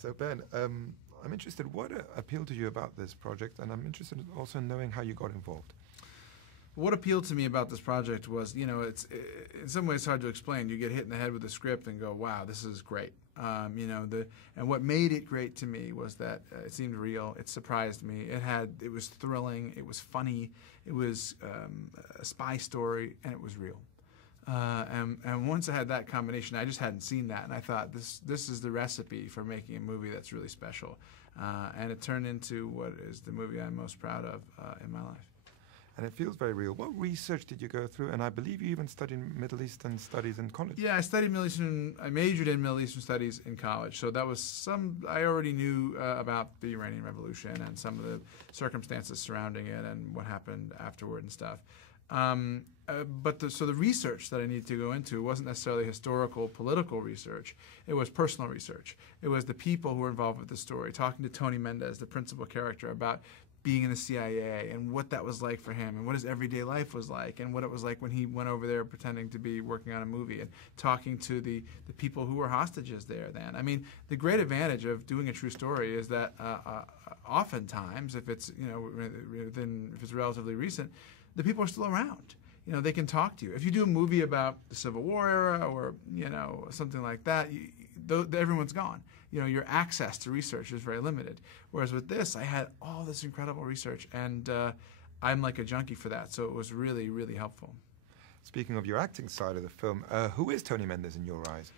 So Ben, I'm interested, what appealed to you about this project? And I'm interested also in knowing how you got involved. What appealed to me about this project was, it's in some ways hard to explain. You get hit in the head with a script and go, wow, this is great. And what made it great to me was that it seemed real. It surprised me. It was thrilling. It was funny. It was a spy story, and it was real. And once I had that combination, I just hadn't seen that, and I thought this is the recipe for making a movie that's really special. And it turned into what is the movie I'm most proud of in my life. And it feels very real. What research did you go through? And I believe you even studied Middle Eastern studies in college. Yeah, I majored in Middle Eastern studies in college. So that was I already knew about the Iranian Revolution and some of the circumstances surrounding it and what happened afterward and stuff. So the research that I needed to go into wasn't necessarily historical, political research. It was personal research. It was the people who were involved with the story, talking to Tony Mendez, the principal character, about being in the CIA and what that was like for him and what his everyday life was like and what it was like when he went over there pretending to be working on a movie and talking to the people who were hostages there then. I mean, the great advantage of doing a true story is that oftentimes, if it's relatively recent, the people are still around. They can talk to you. If you do a movie about the Civil War era or, something like that, everyone's gone. Your access to research is very limited. Whereas with this, I had all this incredible research, and I'm like a junkie for that. So it was really, really helpful. Speaking of your acting side of the film, who is Tony Mendez in your eyes?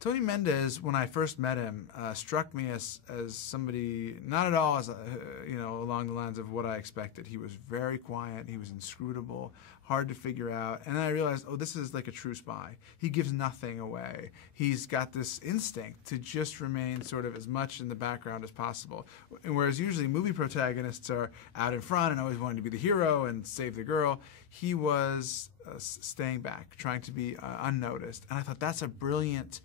Tony Mendez, when I first met him, struck me as somebody not at all as along the lines of what I expected. He was very quiet. He was inscrutable, hard to figure out. And then I realized, this is like a true spy. He gives nothing away. He's got this instinct to just remain sort of as much in the background as possible. And whereas usually movie protagonists are out in front and always wanting to be the hero and save the girl, he was staying back, trying to be unnoticed. And I thought that's a brilliant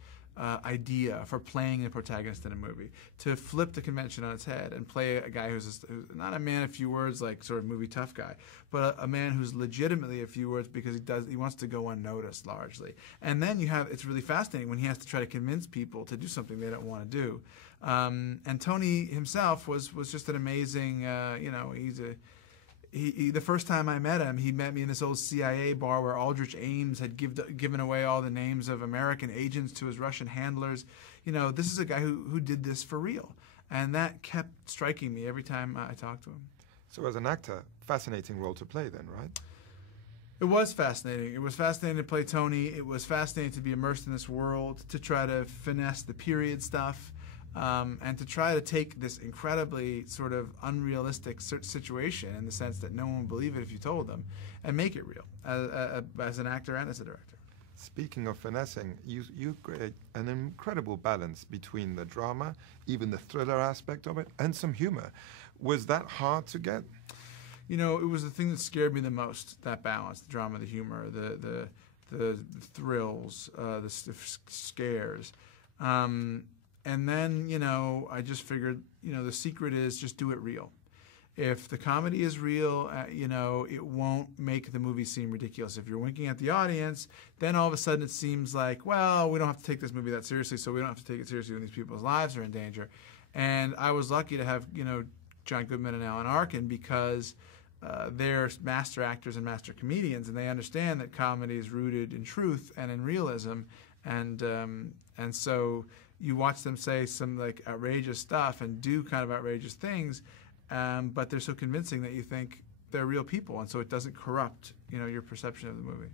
idea for playing a protagonist in a movie, to flip the convention on its head and play a guy who's not a man of few words, like sort of movie tough guy, but a man who's legitimately a few words because he wants to go unnoticed largely. And then it's really fascinating when he has to try to convince people to do something they don't want to do. And Tony himself was just an amazing, the first time I met him, he met me in this old CIA bar where Aldrich Ames had given away all the names of American agents to his Russian handlers. This is a guy who did this for real. And that kept striking me every time I talked to him. So as an actor, fascinating role to play then, right? It was fascinating. It was fascinating to play Tony. It was fascinating to be immersed in this world, to try to finesse the period stuff. And to try to take this incredibly sort of unrealistic situation in the sense that no one would believe it if you told them, and make it real as an actor and as a director. Speaking of finessing, you create an incredible balance between the drama, even the thriller aspect of it, and some humor. Was that hard to get? It was the thing that scared me the most, that balance, the drama, the humor, the thrills, the scares. And then, I just figured, the secret is just do it real. If the comedy is real, it won't make the movie seem ridiculous. If you're winking at the audience, then all of a sudden it seems like, well, we don't have to take this movie that seriously, so we don't have to take it seriously when these people's lives are in danger. And I was lucky to have, John Goodman and Alan Arkin, because they're master actors and master comedians, and they understand that comedy is rooted in truth and in realism. And so you watch them say some like outrageous stuff and do kind of outrageous things, but they're so convincing that you think they're real people, and so it doesn't corrupt, your perception of the movie.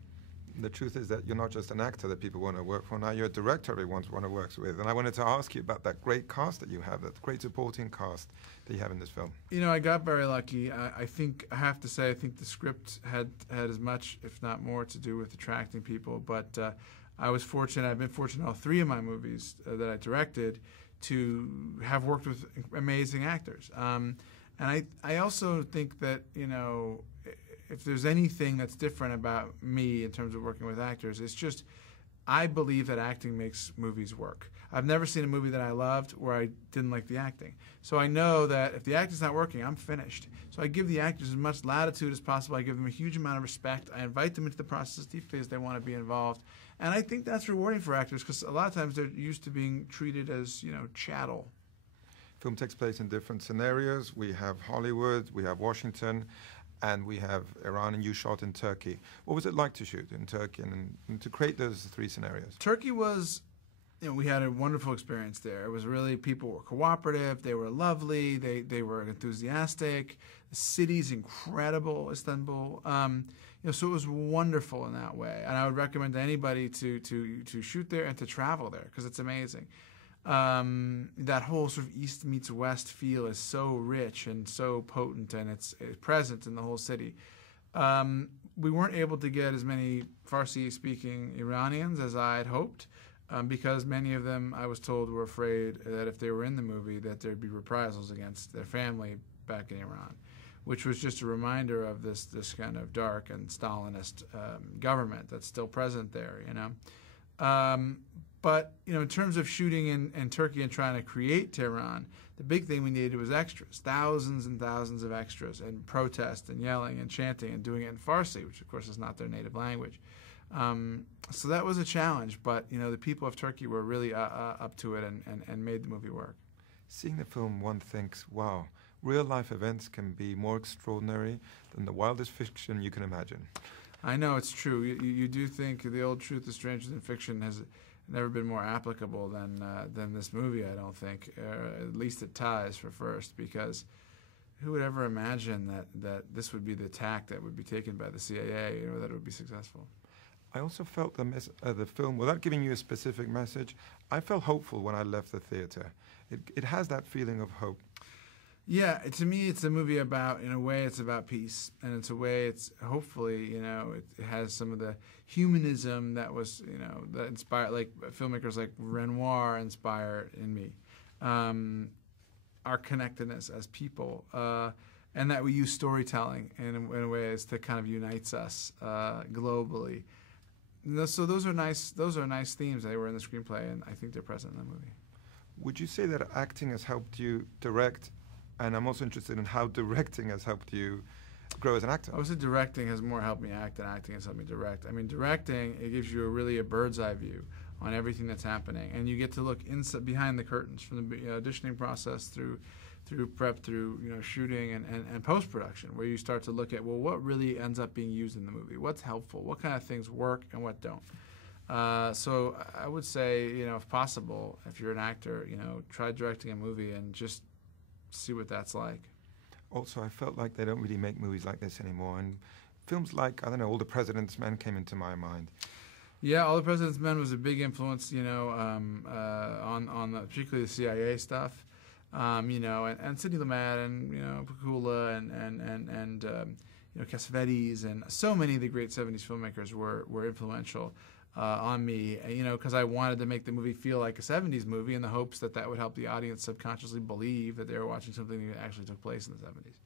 The truth is that you're not just an actor that people want to work for. Now you're a director everyone want to work with. And I wanted to ask you about that great cast that you have, that great supporting cast that you have in this film. I got very lucky. I have to say, I think the script had as much, if not more, to do with attracting people. But I was fortunate. I've been fortunate in all three of my movies that I directed to have worked with amazing actors. And I also think that, if there's anything that's different about me in terms of working with actors, it's just I believe that acting makes movies work. I've never seen a movie that I loved where I didn't like the acting. So I know that if the acting's not working, I'm finished. So I give the actors as much latitude as possible. I give them a huge amount of respect. I invite them into the process deeply as they want to be involved. And I think that's rewarding for actors because a lot of times they're used to being treated as, chattel. Film takes place in different scenarios. We have Hollywood, we have Washington, and we have Iran, and you shot in Turkey. What was it like to shoot in Turkey and to create those three scenarios? Turkey was, we had a wonderful experience there. It was really, people were cooperative, they were lovely, they were enthusiastic. The city's incredible, Istanbul. So it was wonderful in that way. And I would recommend to anybody to shoot there and to travel there, because it's amazing. That whole sort of East meets West feel is so rich and so potent, and it's present in the whole city. We weren't able to get as many Farsi-speaking Iranians as I had hoped, because many of them, I was told, were afraid that if they were in the movie that there'd be reprisals against their family back in Iran, which was just a reminder of this kind of dark and Stalinist government that's still present there, But, in terms of shooting in Turkey and trying to create Tehran, the big thing we needed was extras, thousands and thousands of extras, and protest and yelling and chanting and doing it in Farsi, which, of course, is not their native language. So that was a challenge, but, the people of Turkey were really up to it and made the movie work. Seeing the film, one thinks, wow, real-life events can be more extraordinary than the wildest fiction you can imagine. I know, it's true. You do think the old truth is stranger than fiction has never been more applicable than this movie, I don't think. At least it ties for first, because who would ever imagine that this would be the tack that would be taken by the CIA, that it would be successful. I also felt the film, without giving you a specific message, I felt hopeful when I left the theater. It has that feeling of hope. Yeah, to me, it's a movie about, in a way, it's about peace, and it's a way, it's hopefully, it has some of the humanism that was, that inspired, like filmmakers like Renoir inspired in me, our connectedness as people, and that we use storytelling in a way as to kind of unites us globally. So those are nice themes. They were in the screenplay, and I think they're present in the movie. Would you say that acting has helped you direct? And I'm also interested in how directing has helped you grow as an actor. I would say directing has more helped me act than acting has helped me direct. I mean, directing, it gives you really a bird's eye view on everything that's happening, and you get to look behind the curtains from the auditioning process through prep, through shooting and post-production, where you start to look at, well, what really ends up being used in the movie? What's helpful? What kind of things work and what don't? So I would say, if possible, if you're an actor, try directing a movie and just see what that's like. Also, I felt like they don't really make movies like this anymore, and films like, I don't know, All the President's Men came into my mind. Yeah, All the President's Men was a big influence, on particularly the CIA stuff, and Sidney Lumet and Pakula and Cassavetes, and so many of the great 70s filmmakers were influential on me, because I wanted to make the movie feel like a 70s movie in the hopes that would help the audience subconsciously believe that they were watching something that actually took place in the 70s.